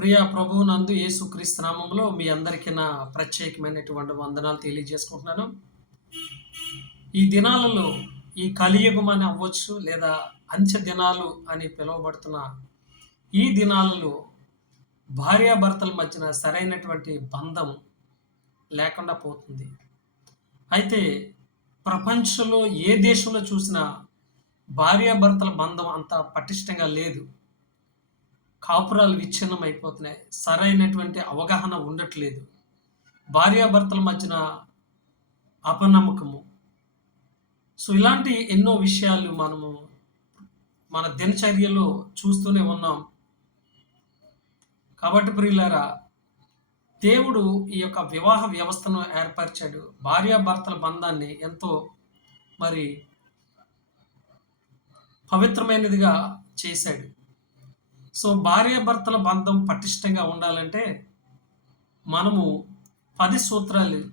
ప్రియ ప్రభు నందు యేసుక్రీస్తు నామంలో మీ అందరికీ నా ప్రత్యేకమైనటువంటి వందనాలు తెలియజేసుకుంటున్నాను. ఈ దినాలలో ఈ కలియుగం అని అవ్వచ్చు లేదా అంచె దినాలు అని పిలువబడుతున్న ఈ దినాలలో భార్యాభర్తల మధ్యన సరైనటువంటి బంధం లేకుండా పోతుంది. అయితే ప్రపంచంలో ఏ దేశంలో చూసినా భార్యాభర్తల బంధం అంత పటిష్టంగా లేదు. కాపురాలు విచ్ఛిన్నం అయిపోతున్నాయి సరైనటువంటి అవగాహన ఉండట్లేదు. భార్యాభర్తల మధ్యన అపనమ్మకము. సో ఇలాంటి ఎన్నో విషయాలు మనము మన దినచర్యలో చూస్తూనే ఉన్నాం. కాబట్టి ప్రియులారా దేవుడు ఈ యొక్క వివాహ వ్యవస్థను ఏర్పరిచాడు. భార్యాభర్తల బంధాన్ని ఎంతో మరి పవిత్రమైనదిగా చేశాడు. సో భార్యాభర్తల బంధం పటిష్టంగా ఉండాలంటే మనము పది సూత్రాలు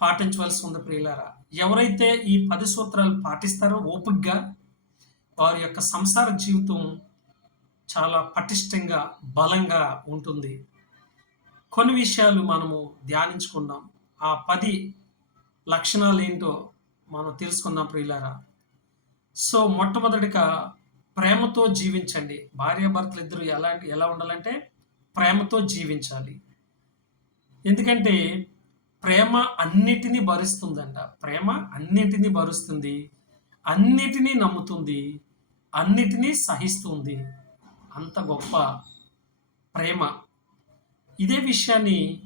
పాటించవలసి ఉంది ప్రియులారా. ఎవరైతే ఈ పది సూత్రాలు పాటిస్తారో ఓపికగా వారి యొక్క సంసార జీవితం చాలా పటిష్టంగా బలంగా ఉంటుంది. కొన్ని విషయాలు మనము ధ్యానించుకుందాం. ఆ పది లక్షణాలు ఏంటో మనం తెలుసుకుందాం ప్రియులారా. సో మొట్టమొదటిగా ప్రేమతో జీవించండి. భార్యాభర్తలు ఇద్దరు ఎలాంటి ఎలా ఉండాలంటే ప్రేమతో జీవించాలి. ఎందుకంటే ప్రేమ అన్నిటినీ భరిస్తుందంట. ప్రేమ అన్నిటినీ భరుస్తుంది. అన్నిటినీ నమ్ముతుంది. అన్నిటినీ సహిస్తుంది. అంత గొప్ప ప్రేమ. ఇదే విషయాన్ని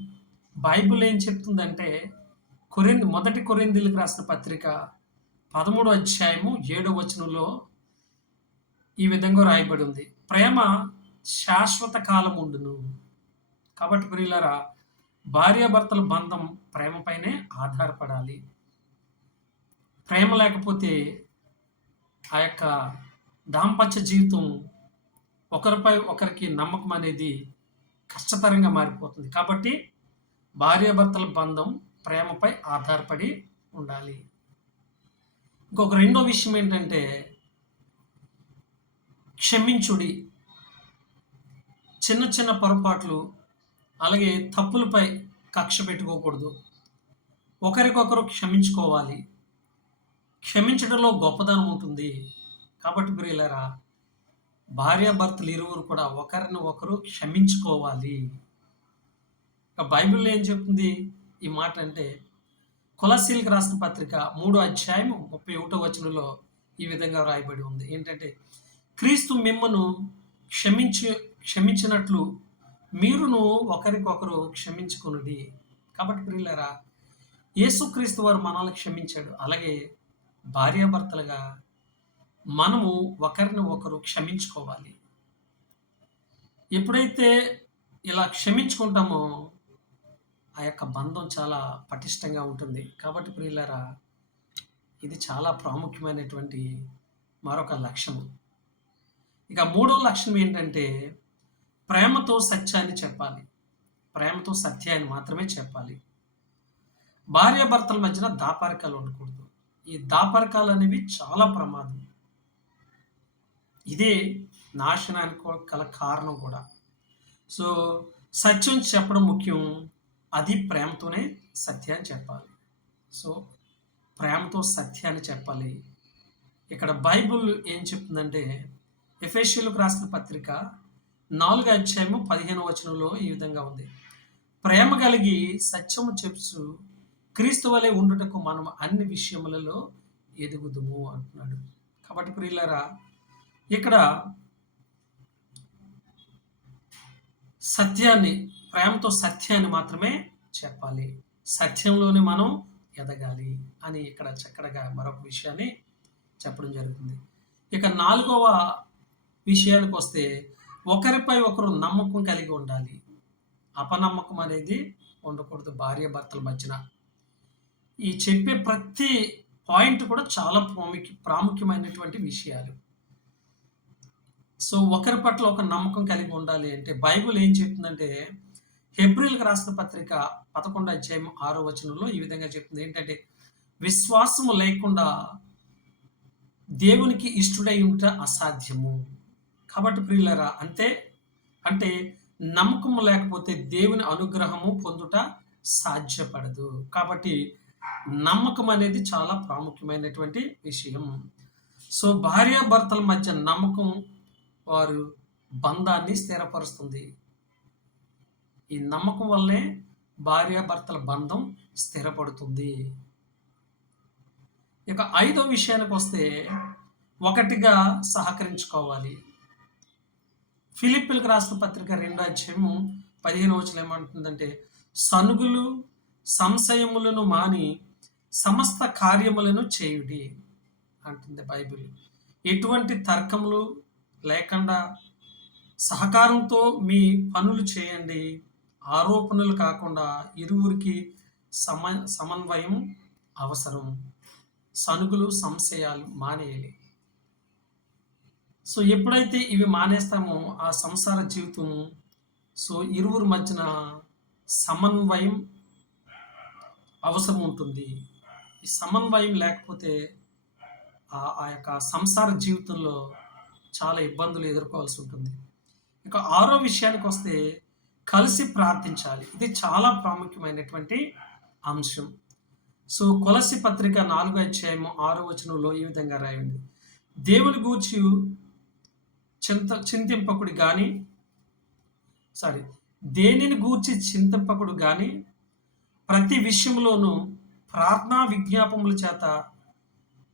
బైబిల్ ఏం చెప్తుందంటే కొరింది మొదటి కొరిందులకు రాసిన పత్రిక పదమూడో అధ్యాయము ఏడో వచనంలో ఈ విధంగా రాయబడి ఉంది ప్రేమ శాశ్వత కాలం ఉండును. కాబట్టి ప్రియులరా భార్యాభర్తల బంధం ప్రేమపైనే ఆధారపడాలి. ప్రేమ లేకపోతే ఆ యొక్క దాంపత్య జీవితం ఒకరిపై ఒకరికి నమ్మకం అనేది కష్టతరంగా మారిపోతుంది. కాబట్టి భార్యాభర్తల బంధం ప్రేమపై ఆధారపడి ఉండాలి. ఇంకొక రెండో విషయం ఏంటంటే క్షమించుడి. చిన్న చిన్న పొరపాట్లు అలాగే తప్పులపై కక్ష పెట్టుకోకూడదు. ఒకరికొకరు క్షమించుకోవాలి. క్షమించడంలో గొప్పదనం ఉంటుంది. కాబట్టి ప్రియులరా భార్యాభర్తలు ఇరువురు కూడా ఒకరిని ఒకరు క్షమించుకోవాలి. బైబిల్లో ఏం చెప్తుంది? ఈ మాట అంటే కులశీలకు రాసిన పత్రిక మూడో అధ్యాయం ముప్పై ఒకటో వచనంలో ఈ విధంగా రాయబడి ఉంది. ఏంటంటే క్రీస్తు మిమ్మను క్షమించి క్షమించినట్లు మీరును ఒకరికొకరు క్షమించుకున్నది కాబట్టి ప్రియులరా యేసుక్రీస్తు వారు మనల్ని క్షమించాడు. అలాగే భార్యాభర్తలుగా మనము ఒకరిని ఒకరు క్షమించుకోవాలి. ఎప్పుడైతే ఇలా క్షమించుకుంటామో ఆ యొక్క బంధం చాలా పటిష్టంగా ఉంటుంది. కాబట్టి ప్రియులారా ఇది చాలా ప్రాముఖ్యమైనటువంటి మరొక లక్ష్యము ఇక మూడో లక్షణం ఏంటంటే ప్రేమతో సత్యాన్ని చెప్పాలి. ప్రేమతో సత్యాన్ని మాత్రమే చెప్పాలి. భార్యాభర్తల మధ్యన దాపరికాలు ఉండకూడదు. ఈ దాపరికాలు అనేవి చాలా ప్రమాదం. ఇదే నాశనానికి గల కారణం కూడా. సో సత్యం చెప్పడం ముఖ్యం. అది ప్రేమతోనే సత్యాన్ని చెప్పాలి. సో ప్రేమతో సత్యాన్ని చెప్పాలి. ఇక్కడ బైబుల్ ఏం చెప్తుందంటే ఎఫేషియల్కు రాసిన పత్రిక నాలుగు అధ్యాయము పదిహేను వచనంలో ఈ విధంగా ఉంది. ప్రేమ కలిగి సత్యము చెప్తూ క్రీస్తు వలె ఉండుటకు మనం అన్ని విషయములలో ఎదుగుదుము అంటున్నాడు. కాబట్టి ప్రియులరా ఇక్కడ సత్యాన్ని ప్రేమతో సత్యాన్ని మాత్రమే చెప్పాలి. సత్యంలోనే మనం ఎదగాలి అని ఇక్కడ చక్కడగా మరొక విషయాన్ని చెప్పడం జరుగుతుంది. ఇక నాలుగవ విషయానికి వస్తే ఒకరిపై ఒకరు నమ్మకం కలిగి ఉండాలి. అపనమ్మకం అనేది ఉండకూడదు భార్య భర్తల మధ్యన. ఈ చెప్పే ప్రతి పాయింట్ కూడా చాలా ప్రాముఖ్య ప్రాముఖ్యమైనటువంటి విషయాలు. సో ఒకరి పట్ల ఒక నమ్మకం కలిగి ఉండాలి అంటే బైబుల్ ఏం చెప్తుందంటే హెబ్రిల్కి రాసిన పత్రిక పదకొండు అధ్యాయం ఆరో వచనంలో ఈ విధంగా చెప్తుంది. ఏంటంటే విశ్వాసము లేకుండా దేవునికి ఇష్టడై ఉంట అసాధ్యము. కాబట్టి ప్రియులరా అంతే అంటే నమ్మకం లేకపోతే దేవుని అనుగ్రహము పొందుట సాధ్యపడదు. కాబట్టి నమ్మకం అనేది చాలా ప్రాముఖ్యమైనటువంటి విషయం. సో భార్యాభర్తల మధ్య నమ్మకం వారు బంధాన్ని స్థిరపరుస్తుంది. ఈ నమ్మకం వల్లే భార్యాభర్తల బంధం స్థిరపడుతుంది. ఇక ఐదో విషయానికి వస్తే ఒకటిగా సహకరించుకోవాలి. ఫిలిపిల్కి రాసిన పత్రిక రెండో అధ్యాయము పదిహేను వచనం ఏమంటుందంటే సనుగులు సంశయములను మాని సమస్త కార్యములను చేయుడి అంటుంది బైబిల్. ఎటువంటి తర్కములు లేకుండా సహకారంతో మీ పనులు చేయండి. ఆరోపణలు కాకుండా ఇరువురికి సమ సమన్వయం అవసరం. సనుగులు సంశయాలు మానేయాలి. సో ఎప్పుడైతే ఇవి మానేస్తామో ఆ సంసార జీవితం సో ఇరువురి మధ్యన సమన్వయం అవసరం ఉంటుంది. ఈ సమన్వయం లేకపోతే ఆ ఆ యొక్క సంసార జీవితంలో చాలా ఇబ్బందులు ఎదుర్కోవాల్సి ఉంటుంది. ఇక ఆరో విషయానికి వస్తే కలిసి ప్రార్థించాలి. ఇది చాలా ప్రాముఖ్యమైనటువంటి అంశం. సో కొలసి పత్రిక నాలుగో అధ్యాయము ఆరో వచనంలో ఈ విధంగా రాయండి. దేవుని గూర్చి చింత చింతింపకుడు కానీ సారీ దేనిని గూర్చి చింతింపకుడు కానీ ప్రతి విషయంలోనూ ప్రార్థనా విజ్ఞాపముల చేత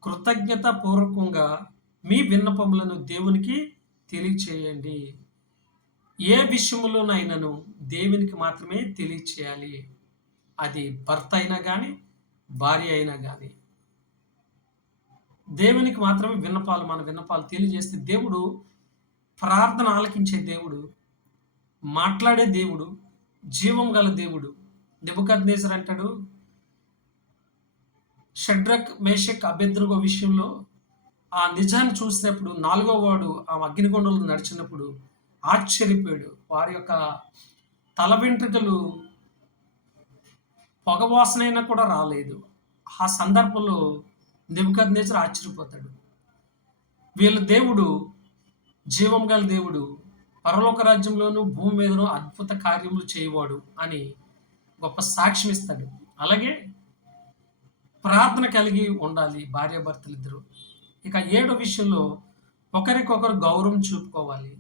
కృతజ్ఞత పూర్వకంగా మీ విన్నపములను దేవునికి తెలియచేయండి. ఏ విషయంలోనైనాను దేవునికి మాత్రమే తెలియచేయాలి. అది భర్త అయినా కానీ భార్య అయినా కానీ దేవునికి మాత్రమే విన్నపాలు మన విన్నపాలు తెలియజేస్తే దేవుడు ప్రార్థన ఆలకించే దేవుడు మాట్లాడే దేవుడు జీవం గల దేవుడు. నెబుకద్నేసర్ అంటాడు షడ్రక్ మేషక్ అభ్యర్థుగో విషయంలో ఆ నిజాన్ని చూసినప్పుడు నాలుగో వాడు ఆ అగ్నికొండలు నడిచినప్పుడు ఆశ్చర్యపోయాడు. వారి యొక్క తల వెంట్రుకలు పొగవాసనైనా కూడా రాలేదు. ఆ సందర్భంలో నెబుకద్నేసర్ ఆశ్చర్యపోతాడు. వీళ్ళ దేవుడు జీవం గల దేవుడు పరలోక రాజ్యంలోను భూమి మీదను అద్భుత కార్యములు చేయవాడు అని గొప్ప సాక్ష్యం ఇస్తాడు. అలాగే ప్రార్థన కలిగి ఉండాలి భార్యాభర్తలిద్దరూ. ఇక ఏడో విషయంలో ఒకరికొకరు గౌరవం చూపుకోవాలి.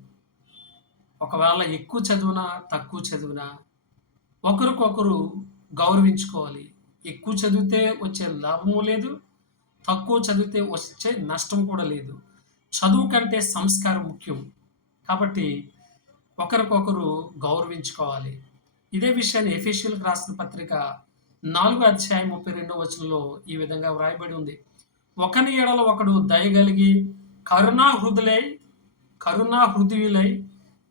ఒకవేళ ఎక్కువ చదివినా తక్కువ చదివినా ఒకరికొకరు గౌరవించుకోవాలి. ఎక్కువ చదివితే వచ్చే లాభము లేదు తక్కువ చదివితే వచ్చే నష్టం కూడా లేదు. చదువు కంటే సంస్కారం ముఖ్యం. కాబట్టి ఒకరికొకరు గౌరవించుకోవాలి. ఇదే విషయాన్ని ఎఫీషియల్కి రాసిన పత్రిక నాలుగు అధ్యాయం ముప్పై రెండో వచనంలో ఈ విధంగా వ్రాయబడి ఉంది. ఒకని ఎడల ఒకడు దయగలిగి కరుణా హృదయలై కరుణా హృదయులై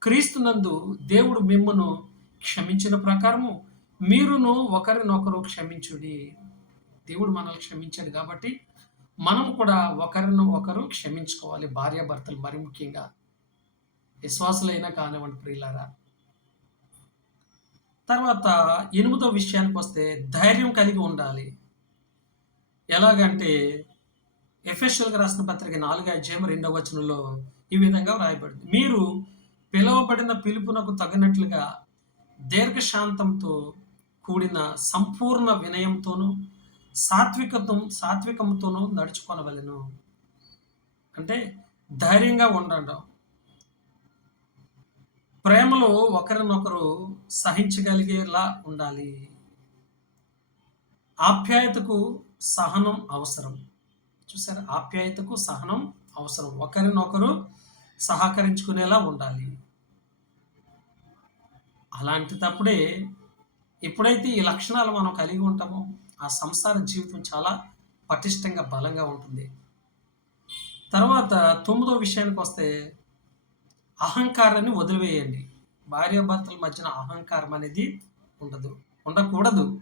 క్రీస్తునందు దేవుడు మిమ్మను క్షమించిన ప్రకారము మీరును ఒకరినొకరు క్షమించుడి. దేవుడు మనల్ని క్షమించాడు కాబట్టి మనం కూడా ఒకరిని ఒకరు క్షమించుకోవాలి. భార్యాభర్తలు మరి ముఖ్యంగా విశ్వాసులైనా కానివ్వండి ప్రియులారా. తర్వాత ఎనిమిదో విషయానికి వస్తే ధైర్యం కలిగి ఉండాలి. ఎలాగంటే ఎఫ్ఎస్ఎల్గా రాసిన పత్రిక నాలుగు అధ్యాయం రెండవ వచనంలో ఈ విధంగా వ్రాయబడింది. మీరు పిలువబడిన పిలుపునకు తగినట్లుగా దీర్ఘశాంతంతో కూడిన సంపూర్ణ వినయంతోనూ సాత్వికతం సాత్వికంతోనూ నడుచుకొనవలను. అంటే ధైర్యంగా ఉండడం. ప్రేమలో ఒకరినొకరు సహించగలిగేలా ఉండాలి. ఆప్యాయతకు సహనం అవసరం. చూసారు? ఆప్యాయతకు సహనం అవసరం. ఒకరినొకరు సహకరించుకునేలా ఉండాలి. అలాంటిదప్పుడే ఎప్పుడైతే ఈ లక్షణాలు మనం కలిగి ఉంటామో ఆ సంసార జీవితం చాలా పటిష్టంగా బలంగా ఉంటుంది. తర్వాత తొమ్మిదో విషయానికి వస్తే అహంకారాన్ని వదిలివేయండి. భార్యాభర్తల మధ్యన అహంకారం అనేది ఉండదు ఉండకూడదు.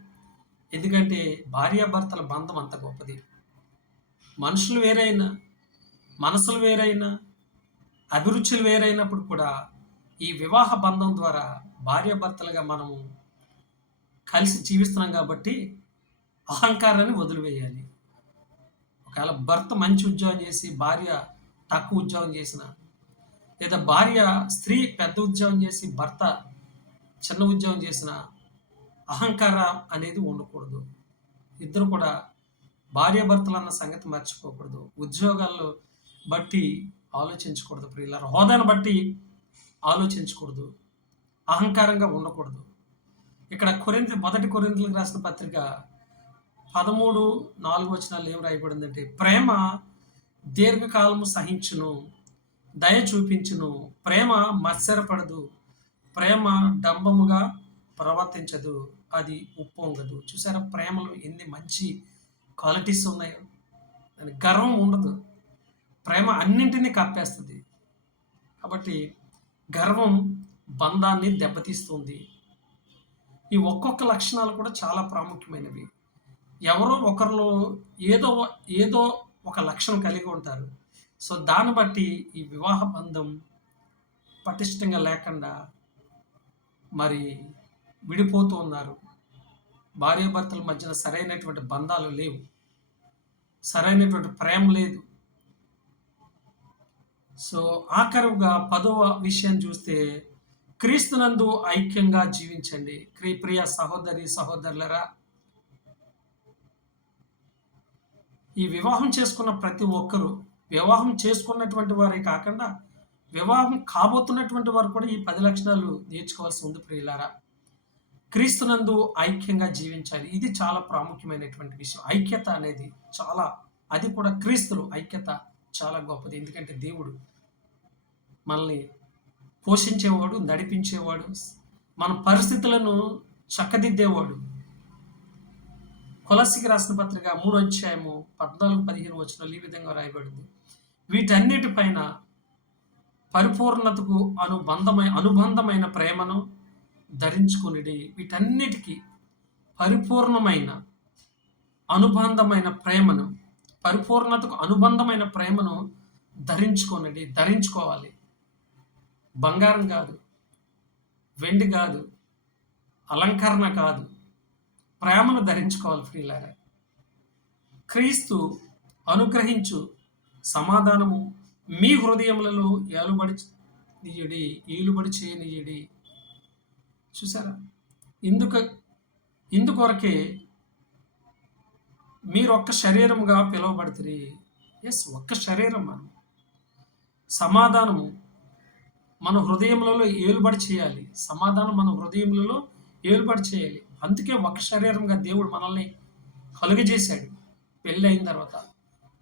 ఎందుకంటే భార్యాభర్తల బంధం అంత గొప్పది. మనుషులు వేరైనా మనసులు వేరైనా అభిరుచులు వేరైనప్పుడు కూడా ఈ వివాహ బంధం ద్వారా భార్యాభర్తలుగా మనము కలిసి జీవిస్తున్నాం కాబట్టి అహంకారాన్ని వదిలివేయాలి. ఒకవేళ భర్త మంచి ఉద్యోగం చేసి భార్య తక్కువ ఉద్యోగం చేసిన లేదా భార్య స్త్రీ పెద్ద ఉద్యోగం చేసి భర్త చిన్న ఉద్యోగం చేసిన అహంకారం అనేది ఉండకూడదు. ఇద్దరు కూడా భార్యాభర్తలు అన్న సంగతి మర్చిపోకూడదు. ఉద్యోగాల్లో బట్టి ఆలోచించకూడదు ప్రియుల హోదాను బట్టి ఆలోచించకూడదు. అహంకారంగా ఉండకూడదు. ఇక్కడ కొరింత మొదటి కొరింతలకు రాసిన పత్రిక పదమూడు నాలుగు వచనాలు ఏం రాయబడిందంటే ప్రేమ దీర్ఘకాలము సహించును దయ చూపించును ప్రేమ మత్సరపడదు ప్రేమ డంబముగా ప్రవర్తించదు అది ఉప్పొంగదు. చూసారా ప్రేమలో ఎన్ని మంచి క్వాలిటీస్ ఉన్నాయో. దాని గర్వం ఉండదు. ప్రేమ అన్నింటినీ కప్పేస్తుంది. కాబట్టి గర్వం బంధాన్ని దెబ్బతీస్తుంది. ఈ ఒక్కొక్క లక్షణాలు కూడా చాలా ప్రాముఖ్యమైనవి. ఎవరో ఒకరిలో ఏదో ఏదో ఒక లక్షణం కలిగి ఉంటారు. సో దాన్ని బట్టి ఈ వివాహ బంధం పటిష్టంగా లేకుండా మరి విడిపోతూ ఉన్నారు. భార్యాభర్తల మధ్యన సరైనటువంటి బంధాలు లేవు. సరైనటువంటి ప్రేమ లేదు. సో ఆఖరుగా పదవ విషయం చూస్తే క్రీస్తునందు ఐక్యంగా జీవించండి. క్రీ ప్రియ సహోదరి సహోదరులరా ఈ వివాహం చేసుకున్న ప్రతి ఒక్కరూ వివాహం చేసుకున్నటువంటి వారే కాకుండా వివాహం కాబోతున్నటువంటి వారు కూడా ఈ పది లక్షణాలు నేర్చుకోవాల్సి ఉంది ప్రియులారా. క్రీస్తునందు ఐక్యంగా జీవించాలి. ఇది చాలా ప్రాముఖ్యమైనటువంటి విషయం. ఐక్యత అనేది చాలా అది కూడా క్రీస్తులు ఐక్యత చాలా గొప్పది. ఎందుకంటే దేవుడు మనల్ని పోషించేవాడు నడిపించేవాడు మన పరిస్థితులను చక్కదిద్దేవాడు. కొలసికి రాసిన పత్రిక మూడు అధ్యాయము పద్నాలుగు పదిహేను వచనాలు ఈ విధంగా రాయబడింది వీటన్నిటిపైన పరిపూర్ణతకు అనుబంధమైన అనుబంధమైన ప్రేమను ధరించుకునిడి వీటన్నిటికీ పరిపూర్ణమైన అనుబంధమైన ప్రేమను పరిపూర్ణతకు అనుబంధమైన ప్రేమను ధరించుకోనండి ధరించుకోవాలి. బంగారం కాదు వెండి కాదు అలంకరణ కాదు ప్రేమను ధరించుకోవాలి ఫ్రీలారా క్రీస్తు అనుగ్రహించు సమాధానము మీ హృదయములలో ఏలుబడి నీయుడి ఏలుబడి చేయనీయుడి చూసారా? ఇందుక ఇందుకొరకే మీరు ఒక్క శరీరంగా పిలువబడుతుంది ఎస్ ఒక్క శరీరం మనం. సమాధానము మన హృదయములలో ఏలుబడి చేయాలి. సమాధానం మన హృదయములలో ఏలుబడి చేయాలి. అందుకే ఒక శరీరంగా దేవుడు మనల్ని కలుగజేశాడు. పెళ్ళి అయిన తర్వాత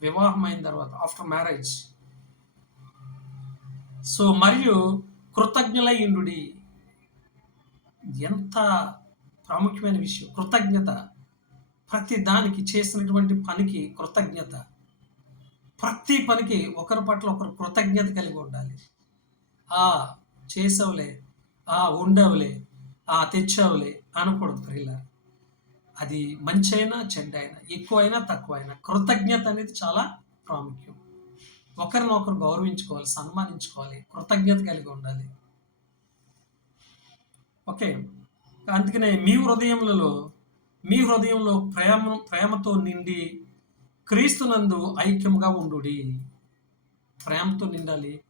వివాహం అయిన తర్వాత ఆఫ్టర్ మ్యారేజ్ సో మరియు కృతజ్ఞులయ్యుండు ఎంత ప్రాముఖ్యమైన విషయం. కృతజ్ఞత. ప్రతి దానికి చేసినటువంటి పనికి కృతజ్ఞత. ప్రతి పనికి ఒకరి పట్ల ఒకరు కృతజ్ఞత కలిగి ఉండాలి. ఆ చేసావులే. ఆ ఉండవులే. ఆ తెచ్చావులే. అనకూడదు థ్రిల్లర్ అది మంచి అయినా చెడ్డ అయినా ఎక్కువైనా తక్కువైనా. కృతజ్ఞత అనేది చాలా ప్రాముఖ్యం. ఒకరినొకరు గౌరవించుకోవాలి సన్మానించుకోవాలి కృతజ్ఞత కలిగి ఉండాలి. ఓకే. అందుకనే మీ హృదయములలో మీ హృదయంలో ప్రేమ ప్రేమతో నిండి క్రీస్తునందు ఐక్యంగా ఉండు ప్రేమతో నిండాలి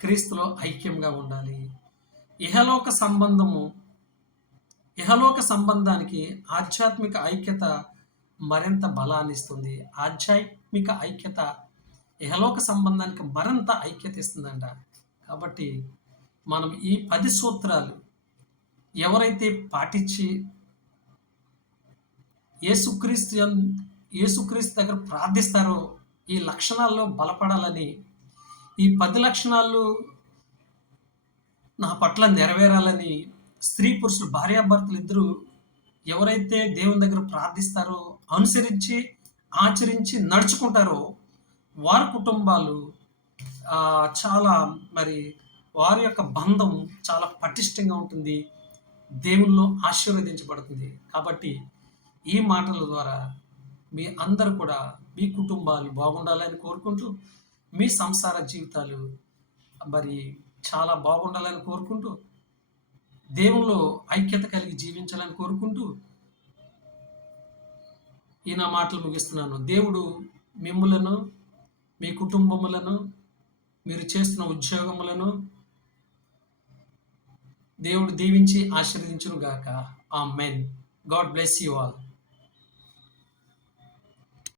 క్రీస్తులో ఐక్యంగా ఉండాలి. ఇహలోక సంబంధము ఇహలోక సంబంధానికి ఆధ్యాత్మిక ఐక్యత మరింత బలాన్ని ఇస్తుంది. ఆధ్యాత్మిక ఐక్యత ఇహలోక సంబంధానికి మరింత ఐక్యత ఇస్తుందంట. కాబట్టి మనం ఈ పది సూత్రాలు ఎవరైతే పాటించి ఏసుక్రీస్తు ఏసుక్రీస్తు దగ్గర ప్రార్థిస్తారో ఈ లక్షణాల్లో బలపడాలని ఈ పది లక్షణాలు నా పట్ల నెరవేరాలని స్త్రీ పురుషులు భార్యాభర్తలు ఇద్దరు ఎవరైతే దేవుని దగ్గర ప్రార్థిస్తారో అనుసరించి ఆచరించి నడుచుకుంటారో వారి కుటుంబాలు చాలా మరి వారి యొక్క బంధం చాలా పటిష్టంగా ఉంటుంది. దేవుల్లో ఆశీర్వదించబడుతుంది. కాబట్టి ఈ మాటల ద్వారా మీ అందరు కూడా మీ కుటుంబాలు బాగుండాలని కోరుకుంటూ మీ సంసార జీవితాలు మరి చాలా బాగుండాలని కోరుకుంటూ దేవుల్లో ఐక్యత కలిగి జీవించాలని కోరుకుంటూ ఈ నా మాటలు ముగిస్తున్నాను. దేవుడు మిమ్ములను మీ కుటుంబములను మీరు చేస్తున్న ఉద్యోగములను దేవుడు దీవించి ఆశీర్వదించును గాక amen God bless you all.